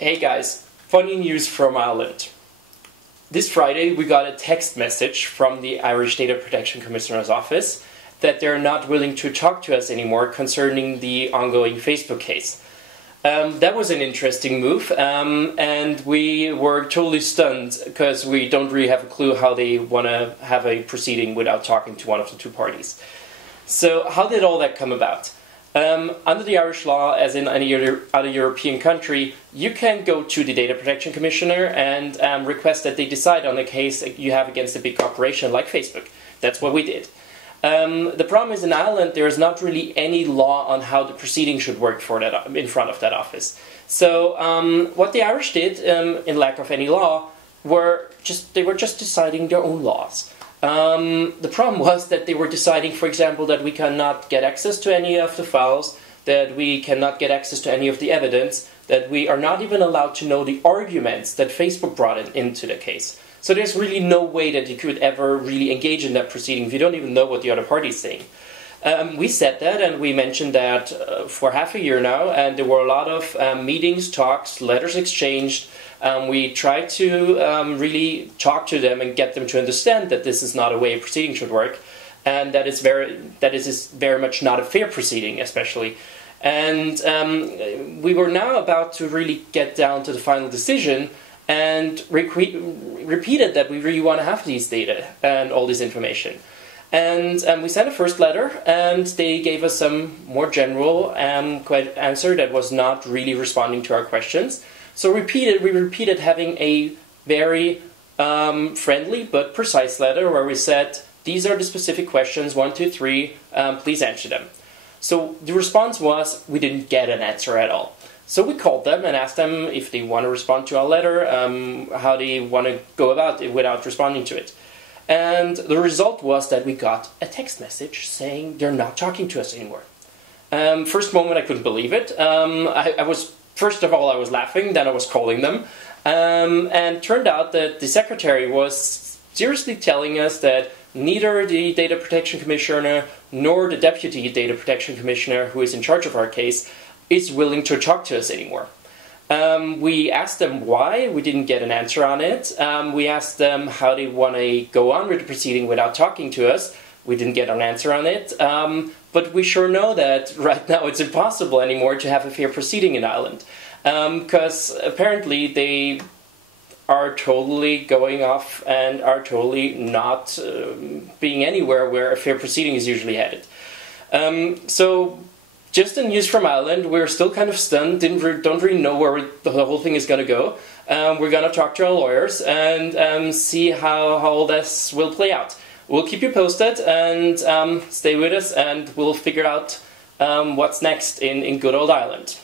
Hey guys, funny news from Ireland. This Friday we got a text message from the Irish Data Protection Commissioner's office that they're not willing to talk to us anymore concerning the ongoing Facebook case. That was an interesting move, and we were totally stunned because we don't really have a clue how they want to have a proceeding without talking to one of the two parties. So how did all that come about? Under the Irish law, as in any other European country, you can go to the Data Protection Commissioner and request that they decide on a case that you have against a big corporation like Facebook. That's what we did. The problem is in Ireland there is not really any law on how the proceeding should work for that in front of that office. So what the Irish did, in lack of any law, they were just deciding their own laws. The problem was that they were deciding, for example, that we cannot get access to any of the files, that we cannot get access to any of the evidence, that we are not even allowed to know the arguments that Facebook brought into the case. So there's really no way that you could ever really engage in that proceeding if you don't even know what the other party is saying. We said that and we mentioned that for half a year now, and there were a lot of meetings, talks, letters exchanged. We tried to really talk to them and get them to understand that this is not a way a proceeding should work, and that is very much not a fair proceeding, especially. And we were now about to really get down to the final decision and repeated that we really want to have these data and all this information. And we sent a first letter, and they gave us some more general answer that was not really responding to our questions. So we repeated having a very friendly but precise letter where we said, these are the specific questions, 1, 2, 3, please answer them. So the response was, we didn't get an answer at all. So we called them and asked them if they want to respond to our letter, how they want to go about it without responding to it. And the result was that we got a text message saying they're not talking to us anymore. First moment I couldn't believe it. First of all, I was laughing, then I was calling them. And turned out that the secretary was seriously telling us that neither the Data Protection Commissioner nor the Deputy Data Protection Commissioner, who is in charge of our case, is willing to talk to us anymore. We asked them why, we didn't get an answer on it. We asked them how they want to go on with the proceeding without talking to us. We didn't get an answer on it. But we sure know that right now it's impossible anymore to have a fair proceeding in Ireland. Because apparently they are totally going off and are totally not being anywhere where a fair proceeding is usually headed. So just the news from Ireland, we're still kind of stunned, don't really know where the whole thing is going to go. We're going to talk to our lawyers and see how all this will play out. We'll keep you posted and stay with us, and we'll figure out what's next in good old Ireland.